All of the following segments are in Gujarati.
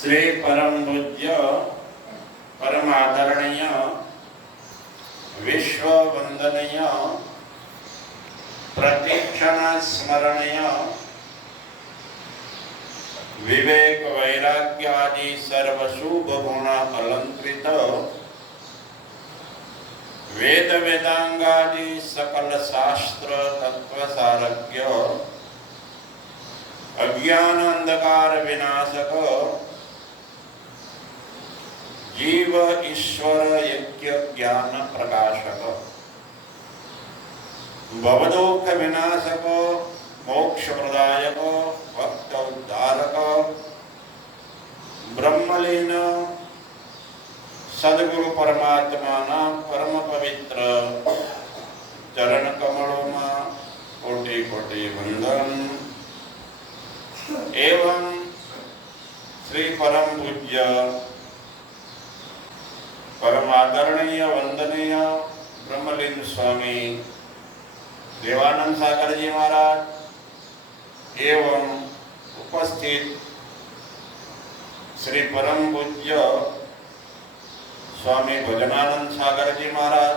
શ્રી પરમ પૂજ્ય પરમ આદરણીય વિશ્વ વંદનીય પ્રતિક્ષણ સ્મરણીય વિવેક વૈરાગ્ય સર્વશુભ સર્વ શુભ ગુણ અલંકૃત વેદ વેદાંગાદિ સકલ શાસ્ત્ર તત્વસારગ્ય અજ્ઞાન અંધકાર વિનાશક જીવ ઈશ્વર યજ્ઞ જ્ઞાન પ્રકાશક ભવદુઃખ વિનાશક મોક્ષ પ્રદાયક ભક્ત ઉદ્ધારક બ્રહ્મલીન સદગુરુ પરમાત્માના પરમ પવિત્ર ચરણ કમળોમાં કોટી કોટી વંદન એવં શ્રી પરમ પૂજ્ય પરમ આદરણીય વંદનીય બ્રહ્મલિંગ સ્વામી દેવાનંદ સાગરજી મહારાજ એવમ ઉપસ્થિત શ્રી પરમ પૂજ્ય સ્વામી ભજનાનંદ સાગરજી મહારાજ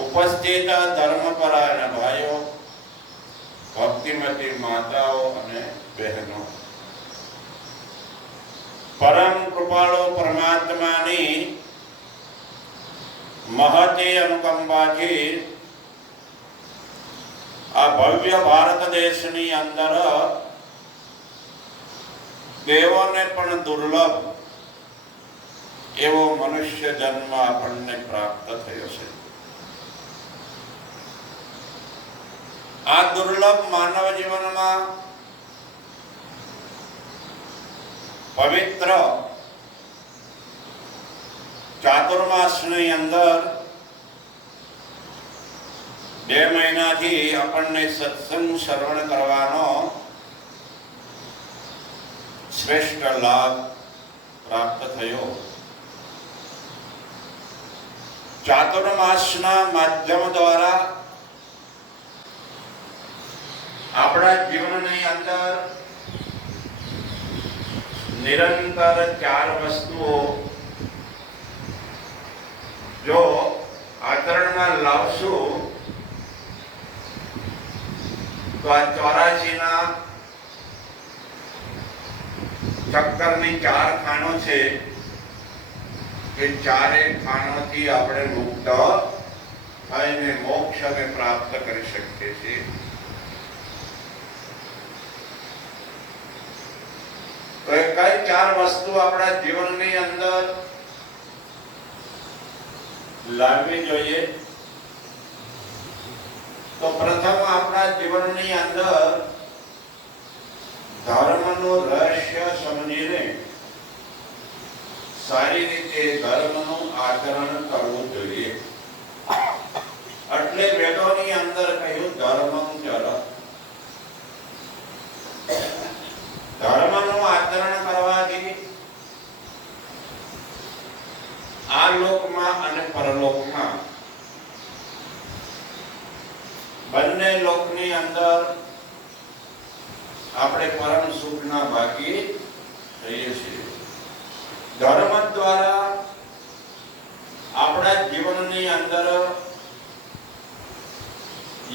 ઉપસ્થિત ધર્મપરાયણ ભાઈઓ ભક્તિમતી માતાઓ અને બહેનો પરમ કૃપાળો પરમાત્માની મહતી અનુકંપાથી આ ભવ્ય ભારત દેશની અંદર દેવોને પણ દુર્લભ એવો મનુષ્ય જન્મ આપણને પ્રાપ્ત થયો છે. આ દુર્લભ માનવ જીવનમાં પવિત્ર ચાતુર્માસની અંદર બે મહિનાથી આપણને સત્સંગ શ્રવણ કરવાનો શ્રેષ્ઠ લાભ પ્રાપ્ત થયો. ચાતુર્માસના માધ્યમ દ્વારા આપણા જીવનની અંદર નિરંતર ચાર વસ્તુઓ જો આચરણમાં લાવશું, તો આ ચોરાશીના ચક્કરની ચાર ખાનો છે. કે ચારે ખાનોથી આપણે મુક્ત થઈને મોક્ષને પ્રાપ્ત કરી શકીએ છીએ તો એ કઈ ચાર વસ્તુ આપણા જીવનની અંદર લાવવી જોઈએ. તો પ્રથમ આપણા જીવનની અંદર ધર્મનું રહસ્ય સમજીને સારી રીતે ધર્મનું આચરણ કરવું જોઈએ. એટલે વેદોની અંદર કહ્યું ધર્મં ચર ધર્મનું આચરણ કરવાથી આ લોકમાં અને પરલોકમાં બંને લોકની અંદર આપણે પરમ સુખના ભાગી થઈએ છીએ. ધર્મ દ્વારા આપણા જીવનની અંદર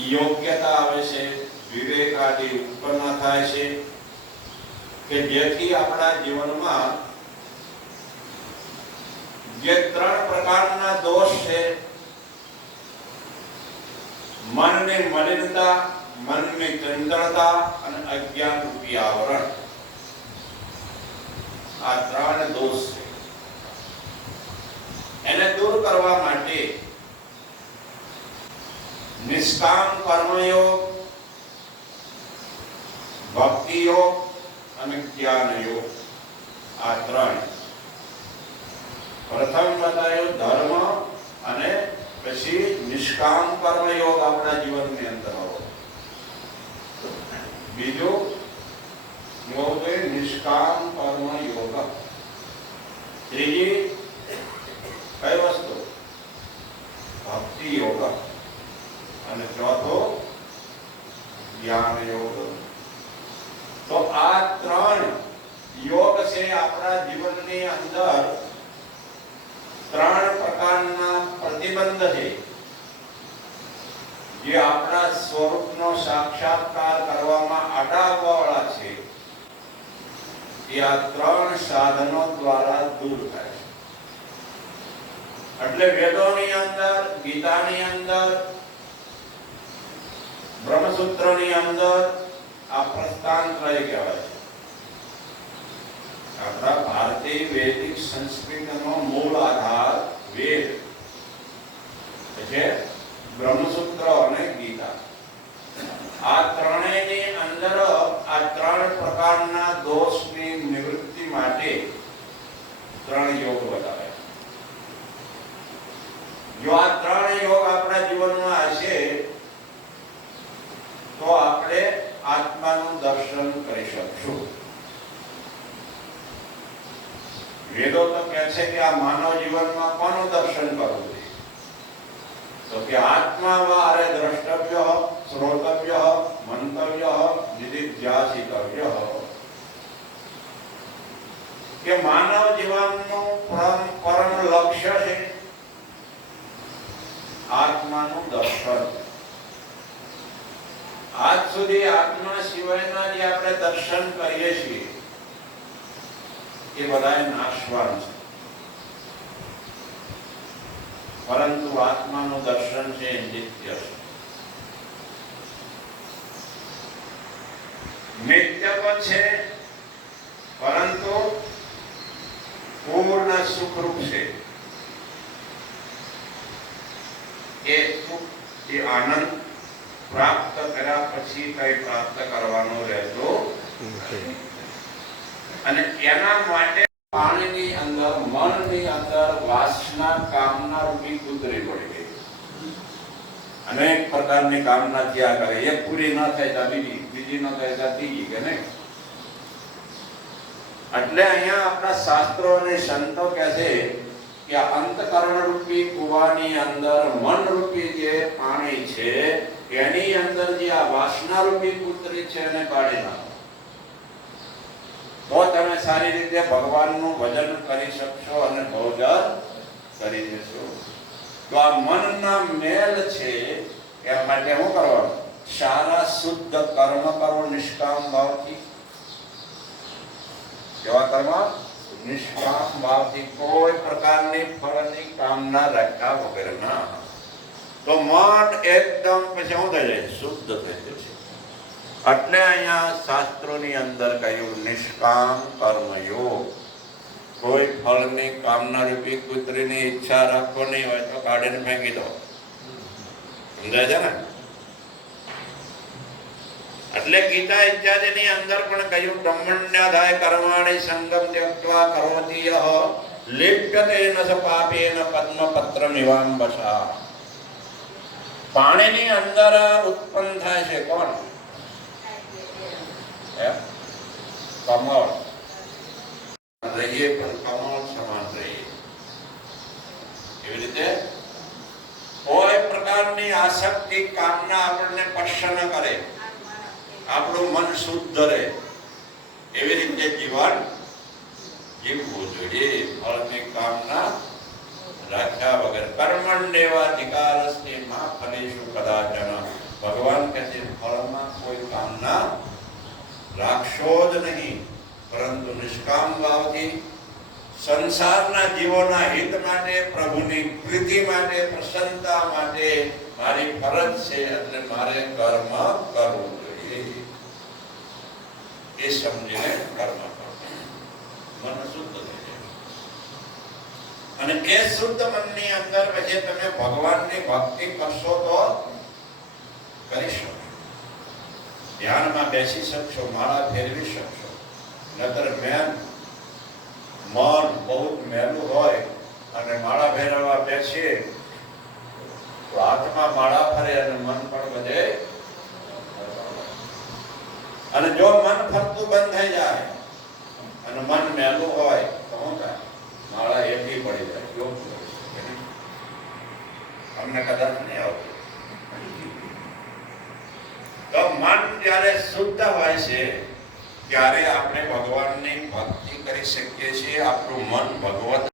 યોગ્યતા આવે છે વિવેક આદિ ઉત્પન્ન થાય છે, કે જેથી આપણા જીવનમાં જે ત્રણ પ્રકારના દોષ છે, મનની મલિનતા, મનની ચંચળતા અને અજ્ઞાન રૂપી આવરણ. આ ત્રણ દોષ છે. એને દૂર કરવા માટે નિષ્કામ કર્મયોગ ભક્તિ યોગ અને જ્ઞાન યોગ આ ત્રણ પ્રથમ બતાવ્યો ધર્મ અને પછી નિષ્કામ કર્મયોગ આપણા જીવનની અંદર આવો. બીજું યોગ નિષ્કામ કર્મ યોગ ત્રીજી કઈ વસ્તુ ભક્તિ યોગ અને ચોથો જ્ઞાન યોગ તો આ ત્રણ યોગ પ્રતિબંધ છે જે આપણા સ્વરૂપનો સાક્ષાત્કાર કરવામાં અડાવવાવાળા છે. એ આ ત્રણ સાધનો દ્વારા દૂર થાય એટલે વેદોની અંદર, ગીતાની અંદર, બ્રહ્મસૂત્રની અંદર આ પ્રસ્થાન ત્રય કહેવાય છે? આપણા ભારતીય વૈદિક સંસ્કૃતનો મૂળ આધાર વેદ છે બ્રહ્મસૂત્ર અને ગીતા આ ત્રણેયની અંદર આ ત્રણ પ્રકારના દોષની નિવૃત્તિ માટે ત્રણ યોગ બતાવ્યા જો આ ત્રણ યોગ આપણા જીવનમાં હશે તો આપણે આત્માનું દર્શન કરી શકશું. વેદો તો કહે છે કે આ માનવ જીવનમાં કોનું દર્શન કરવું તો કે આત્મા વારે દ્રષ્ટવ્ય, શ્રોતવ્ય, મંતવ્ય, નિધિધ્યાસિતવ્ય. કે માનવ જીવનનું પરમ પરમ લક્ષ્ય છે આત્માનું દર્શન આજ સુધી આત્મા આપણે દર્શન કરીએ છીએ. એ બધા નાશવાન છે. પરંતુ આત્માનું દર્શન છે નિત્ય છે. નિત્ય પણ છે, પરંતુ પૂર્ણ સુખરૂપ છે. એ સુખ, એ આનંદ પ્રાપ્ત કર્યા પછી કઈ પ્રાપ્ત કરવાનો રહેતો અને એના માટે પાણીની અંદર મનની અંદર વાસના કામના રૂપી કુતરી પડી ગઈ. અનેક પ્રકારની કામના ત્યાં કરે. એક પૂરી ન થાય તો બીજી બીજી ન થાય તો ત્રીજી કે નહીં? એટલે અહીંયા આપણા શાસ્ત્રો અને સંતો કહે છે કે અંતકરણ રૂપી કુવાની અંદર મન રૂપી જે પાણી છે એની અંદર જે આ વાસના રૂપી પુત્રી છે એને કાઢી નાખો. તો તમે સારી રીતે ભગવાનનું ભજન કરી શકશો અને ભોજન કરી દેશો. તો આ મનના મેલ છે, એ માટે શું કરવાનું? સારા શુદ્ધ કર્મ કરો નિષ્કામ ભાવથી. કેવા કર્મ? નિષ્કામ ભાવથી કોઈ પ્રકારની ફળની કામના રાખ્યા વગરના. તો મન એકદમ પછી શું થઈ જાય? શુદ્ધ થઈ જશે એટલે અહીંયા શાસ્ત્રોની અંદર કહ્યું, નિષ્કામ કર્મયોગ કોઈ ફળની કામના રૂપી કુતરીની ઈચ્છા રાખવો નહીં હોય તો કાઢીને ફેંકી દો. સમજાય છે ને? એટલે ગીતા ઇત્યાદિની અંદર પણ કહ્યું, બ્રહ્મણ્યાધાય કર્માણી સંગમ ત્યક્વા કરોતિ યહ લિપ્યતે ન સ પાપેન પદ્મપત્રમ ઇવાંબસા પાણીની અંદર ઉત્પન્ન થાય છે કોણ? કમળ. રહીએ પણ કમળ સમાન રહીએ. એવી રીતે કોઈ પ્રકારની આસક્તિ, કામના આપણને સ્પર્શ ન કરે. આપણું મન શુદ્ધ રહે. એવી રીતે જીવન જીવવું જોઈએ. ફળની કામના રાખ્યા વગર કર્મણ્યેવાધિકારસ્તે માં ફલેષુ કદાચન ભગવાન કહે છે ફળમાં કોઈ કામના રાખશો જ નહીં પરંતુ નિષ્કામ ભાવથી સંસારના જીવોના હિત માટે પ્રભુની પ્રીતિ માટે પ્રસન્નતા માટે મારી ફરજ છે એટલે મારે કર્મ કરવું જોઈએ એ સમજીને કર્મ કરવું મન શુદ્ધ થઈ જાય અને એ શુદ્ધ મનની અંદર પછી તમે ભગવાનની ભક્તિ કરશો તો કરી શકો. ધ્યાનમાં બેસી શકશો, માળા ફેરવી શકશો. નતર મેન, મન બહુ મેલું હોય અને માળા ફેરવવા બેસીએ તો હાથમાં માળા ફરે અને મન પણ વધે અને જો મન ફરતું બંધ થઈ જાય અને મન મેલું હોય તો શું થાય? માળા એકલી પડી જાય. યોગ અમને કદાચ નહીં આવતું તો મન જ્યારે શુદ્ધ હોય છે, ત્યારે આપણે ભગવાનની ભક્તિ કરી શકીએ છીએ. આપણું મન ભગવત